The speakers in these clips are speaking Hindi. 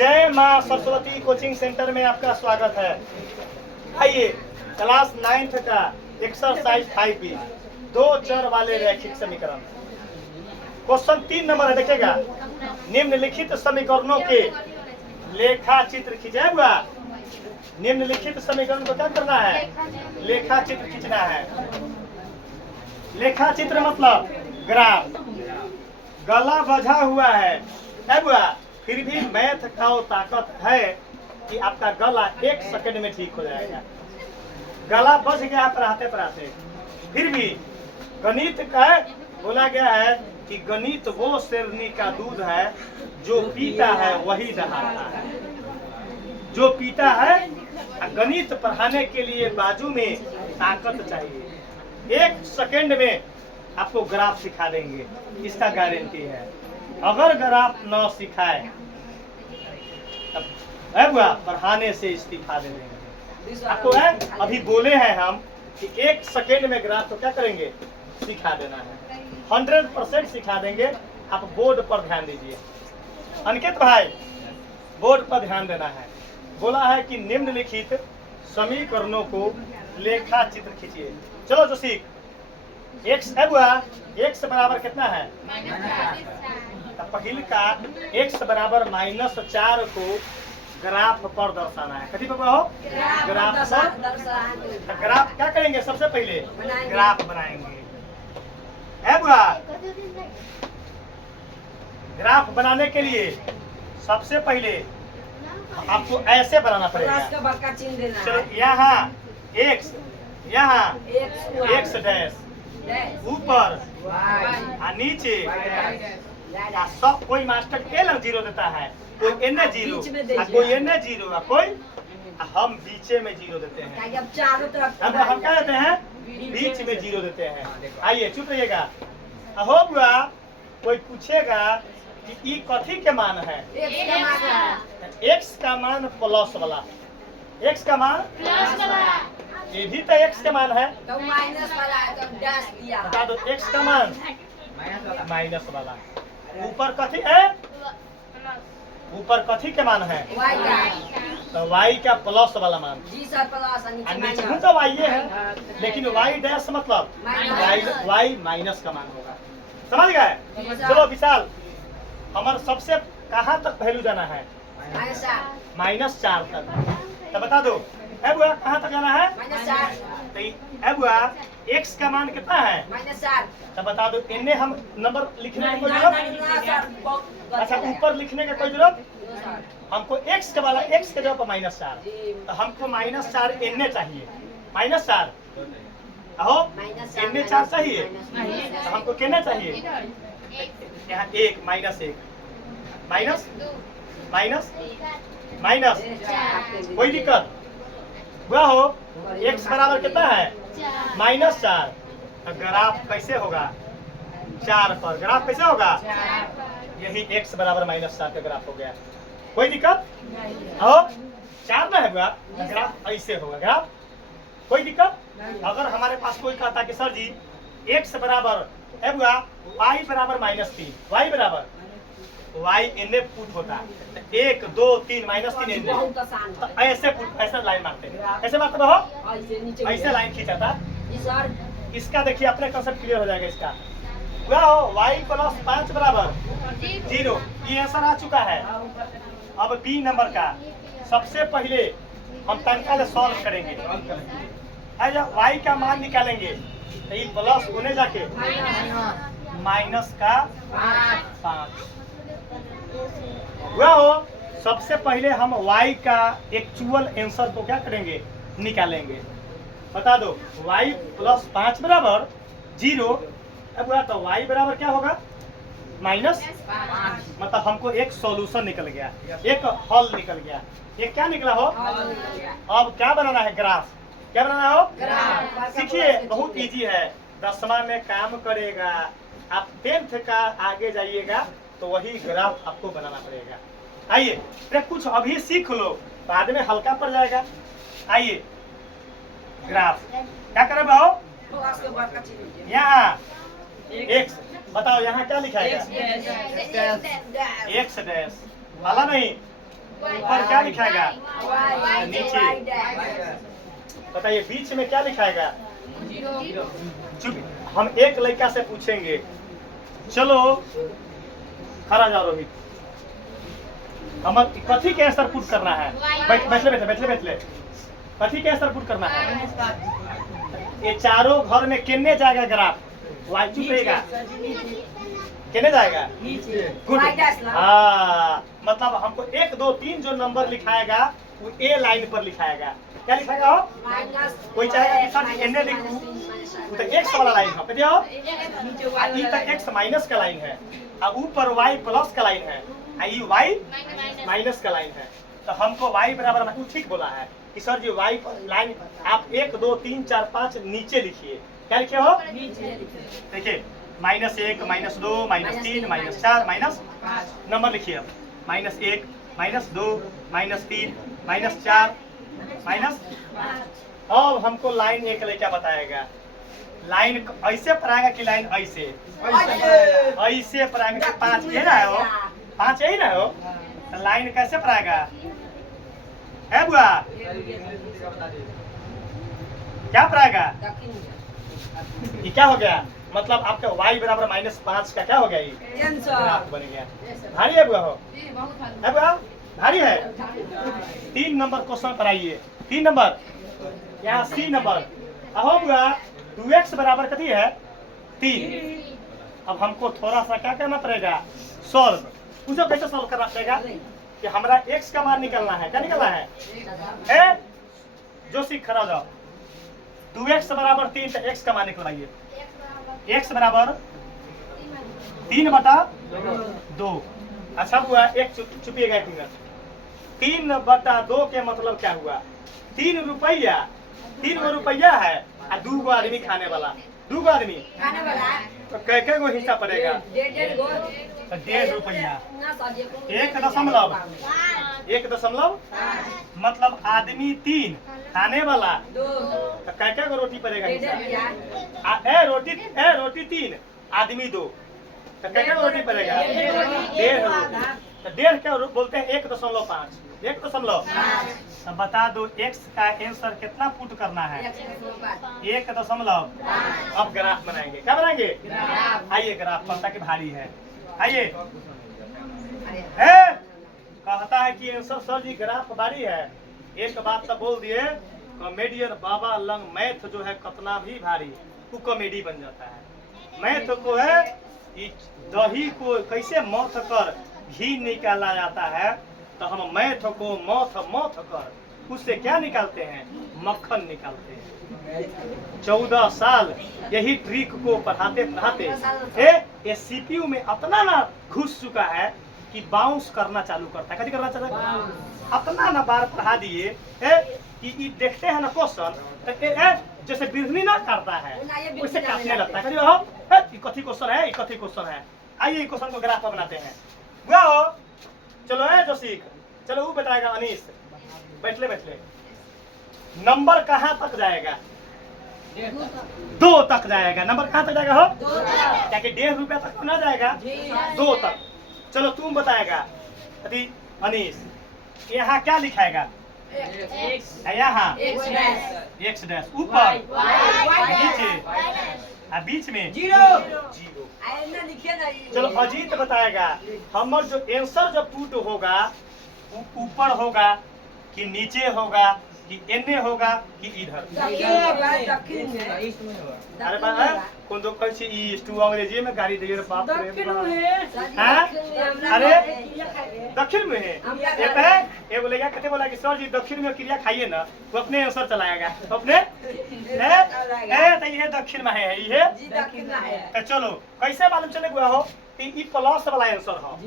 जय माँ सरस्वती कोचिंग सेंटर में आपका स्वागत है। आइए क्लास 9th का एक्सरसाइज 5B दो चर वाले रैखिक समीकरण क्वेश्चन 3 नंबर है। देखिएगा, निम्नलिखित समीकरणों के लेखा चित्र खींचा हुआ। निम्नलिखित समीकरण को क्या करना है? लेखा चित्र खींचना है। लेखा चित्र मतलब ग्राफ। गला बझा हुआ है बुआ, फिर भी मैथ का ताकत है कि आपका गला 1 सेकंड में ठीक हो जाएगा। गला बच गया पढ़ाते पढ़ाते, फिर भी गणित का बोला गया है कि गणित वो शेरनी का दूध है जो पीता है वही दहाड़ता है। जो पीता है, गणित पढ़ाने के लिए बाजू में ताकत चाहिए। 1 सेकंड में आपको ग्राफ सिखा देंगे, इसका गारंटी है। अगर ग्राफ न सिखाए तब पढ़ाने से इस्तीफा दे देंगे। आपको है अभी बोले हैं हम कि 1 सेकेंड में ग्राफ को क्या करेंगे? सिखा देना है। 100% सिखा देंगे। आप बोर्ड पर ध्यान दीजिए। अंकित भाई, बोर्ड पर ध्यान देना है। बोला है कि निम्नलिखित समीकरणों को लेखा चित्र खींचिए। चलो जो सीख x x बराबर कितना है? पहले का x बराबर -4 को ग्राफ पर दर्शाना है। कथी पर हो? ग्राफ पर। ग्राफ क्या करेंगे? सबसे पहले ग्राफ बनाएंगे। ग्राफ बनाने के लिए सबसे पहले आपको ऐसे बनाना पड़ेगा। चलो यहाँ x, यहाँ x डैश, ऊपर नीचे सब। कोई मास्टर एल 0 देता है, कोई एन 0, कोई एन 0, कोई हम बीचे में 0 देते हैं। अब हम क्या देते हैं? बीच में 0 देते हैं। आइए चुप रहिएगा। हो बुआ, कोई पूछेगा कि ई कथी के मान है? x का मान प्लस वाला। x का मान प्लस वाला, ये भी तो x का मान है। तो माइनस वाला है, तो डैश दिया। बता दो x का मान माइनस वाला। ऊपर कथी है? ऊपर कथी के मान है? y का। तो y का प्लस वाला मान। जी सर, प्लस। नीचे तो y है, लेकिन y डैश मतलब y माइनस का मान होगा। समझ गए? चलो विशाल, हमारे सबसे कहाँ तक वैल्यू जाना है? -4 तक। तो बता दो कहाँ तक जाना है? -4। x का मान कितना है? -4। तो बता दो इन्हें हम नंबर लिखने की कोई जरूरत? अच्छा, ऊपर लिखने की कोई जरूरत? हमको x के वाला x के जगह पर -4, तो हमको -4 इन्हें चाहिए। -4 अहो इन्हें 4 चाहिए, तो हमको कितना चाहिए? यहाँ 1 -1 माइनस कोई दिक्कत हुआ हो? x बराबर कितना है? -4। ग्राफ कैसे होगा? 4 पर। ग्राफ कैसे होगा? यही x बराबर -4 का ग्राफ हो गया। कोई दिक्कत? हो 4 ना है बुआ, ग्राफ ऐसे होगा। ग्राफ कोई दिक्कत? अगर हमारे पास कोई कहता कि सर जी x बराबर है बुआ y बराबर -3, y बराबर y इन्हें पुट होता 1 2 3 -3 इन्हें, तो ऐसे पुट, ऐसा लाइन मारते हैं। ऐसे मारते हो, ऐसे लाइन खींचा। इसका देखिए अपने कंसेप्ट क्लियर हो जाएगा। इसका y + 5 बराबर 0, ये आंसर आ चुका है। अब बी नंबर का सबसे पहले हम तनका ले सॉल्व करेंगे। y का मान निकालेंगे, तो ये प्लस होने जाके माइनस का 5 हुआ हो। सबसे पहले हम y का एक्चुअल आंसर को क्या करेंगे? निकालेंगे। बता दो y + 5 बराबर 0। अब तो y बराबर क्या होगा? -5। मतलब हमको एक सॉल्यूशन निकल गया, एक हल निकल गया। ये क्या निकला हो? अब क्या बनाना है? ग्राफ। क्या बनाना हो? ग्राफ। सीखिए, बहुत इजी है, 10वां में काम करेगा। आप 10th का आगे जाइएगा तो वही ग्राफ आपको बनाना पड़ेगा। आइए कुछ अभी सीख लो, बाद में हल्का पड़ जाएगा। आइए ग्राफ क्या करे भाव? यहाँ x बताओ, यहाँ क्या लिखा है? x डैश वाला नहीं, ऊपर क्या लिखाएगा? नीचे। बताइए बीच में क्या लिखाएगा? चुप। हम एक लड़का से पूछेंगे, चलो खड़ा जाओ रोहित, हम कथी के आंसर पुट करना है? बैठले कथी के आंसर पुट करना है? ये चारों घर में कितने जाएगा ग्राफ? वाई चुप रहेगा, कितने जाएगा? गुड। हाँ, मतलब हमको 1 2 3 जो नंबर लिखाएगा वो ए लाइन पर लिखाएगा। क्या लिखाएगा हो? कोई चाहेगा कि सर एने लिखूं तो एक्स वाला लाइन है, देखिए हो ई तक एक्स माइनस का लाइन है, अब ऊपर वाई प्लस का लाइन है, ई वाई माइनस का लाइन है। तो हमको वाई बराबर ठीक बोला है कि सर जी वाई लाइन आप 1 2 3 4 5 नीचे लिखिए। क्या लिखे हो? देखिए -1 -2 -3 -4 -5 नंबर लिखिए। अब -1 -2 -3 -4 -5। अब हमको लाइन एक लेके बताएगा, लाइन ऐसे पढ़ाएगा कि लाइन ऐसे ऐसे पढ़ाएगा कि 5 ये ना हो, 5 यही ना हो, तो लाइन कैसे पढ़ाएगा? है बुआ क्या पढ़ाएगा? ये क्या हो गया? मतलब आपका y बराबर -5 का क्या हो गया? ये ग्राफ बन गया। भारी है बुआ हो? है बुआ भारी है? 3 नंबर क्वेश्चन पर आइए। 3 नंबर यहाँ सी नंबर अहो बुआ 2x बराबर कथी है? 3। अब हमको थोड़ा सा क्या करना पड़ेगा? सॉल्व। पूछो कैसे सॉल्व करना पड़ेगा कि हमारा x का मान निकलना है। क्या निकलना है? जो सीख खड़ा जाओ 2x बराबर 3 तो x का मान निकलवाइए। x बराबर 3/2। अच्छा हुआ एक चुपिएगा एक मिनट। 3/2 के मतलब क्या हुआ? 3 रुपया, 3 गो रुपया है और 2 गो आदमी खाने वाला, 2 गो आदमी तो कै गो हिस्सा पड़ेगा? 1.5 रुपया। 1.1 मतलब आदमी 3 खाने वाला तो कै गो रोटी पड़ेगा हिस्सा? रोटी 3 आदमी 2 तो कै गो रोटी पड़ेगा? 1.5। तो 1.5 क्या बोलते हैं? 1.5। 1.5। अब बता दो x का आंसर कितना पुट करना है? 1.5। अब ग्राफ बनाएंगे। क्या बनाएंगे? आइए ग्राफ पता कि भारी है। आइए कहता है कि आंसर सर जी ग्राफ भारी है। एक बात तो बोल दिए, कॉमेडियन बाबा लंग मैथ जो है कितना भी भारी वो कॉमेडी बन जाता है। मैथ को है दही को कैसे मथ कर घी निकाला जाता है, तो हम मैथ को मथ कर उससे क्या निकालते हैं? मक्खन निकालते हैं। 14 साल यही ट्रिक को पढ़ाते ये सीपीयू में अपना ना घुस चुका है कि बाउंस करना चालू करता है। कभी करना चाहता है अपना ना बार पढ़ा दिए कि देखते हैं ना क्वेश्चन जैसे बिरनी ना करता है वैसे काटने लगता है। कथी क्वेश्चन है? कथी क्वेश्चन है? आइए क्वेश्चन को ग्राफ बनाते हैं। चलो जो सीख चलो वो बताएगा अनीश। बैठले नंबर कहाँ तक जाएगा? 2 तक जाएगा। नंबर कहाँ तक जाएगा हो? क्या कि 1.5 रुपया तक ना जाएगा? 2 तक। चलो तुम बताएगा अभी अनीश यहाँ क्या लिखाएगा? यहाँ x डैश ऊपर नीचे और बीच में 0। चलो अजीत बताएगा हमार जो आंसर जब पुट होगा ऊपर होगा कि नीचे होगा कि एने होगा कि इधर? अरे बाबा कौन तो कह छी ईस्ट अंग्रेजी में गाड़ी दे रे बाप रे हां अरे दक्षिण में है। ये बोलेगा कहते बोला कि सर जी दक्षिण में क्रिया खाइए ना, वो अपने आंसर चलाएगा अपने तो ये दक्षिण में है ये तो चलो कैसे मालूम चले हुआ हो? ई प्लस वाला आंसर हो,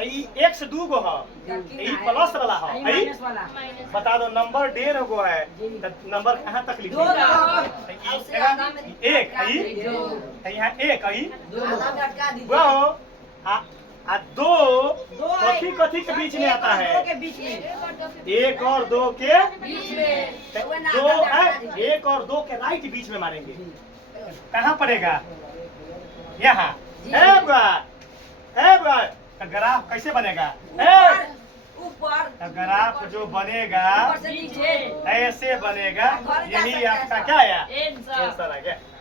ई x 2 गो हो, ई प्लस वाला हो, ई बता दो नंबर 1.5 गो है तो नंबर कहां तक लिखो? 1 यहाँ 1 वो हो आ 2 कथी के बीच में आता है? 1 और 2 के बीच में। 1 और 2 के राइट बीच में मारेंगे। कहाँ पड़ेगा? यहाँ। ग्राफ कैसे बनेगा? ऊपर तो ग्राफ जो बनेगा ऊपर से नीचे ऐसे बनेगा, यही आपका क्या आया, आंसर आ गया।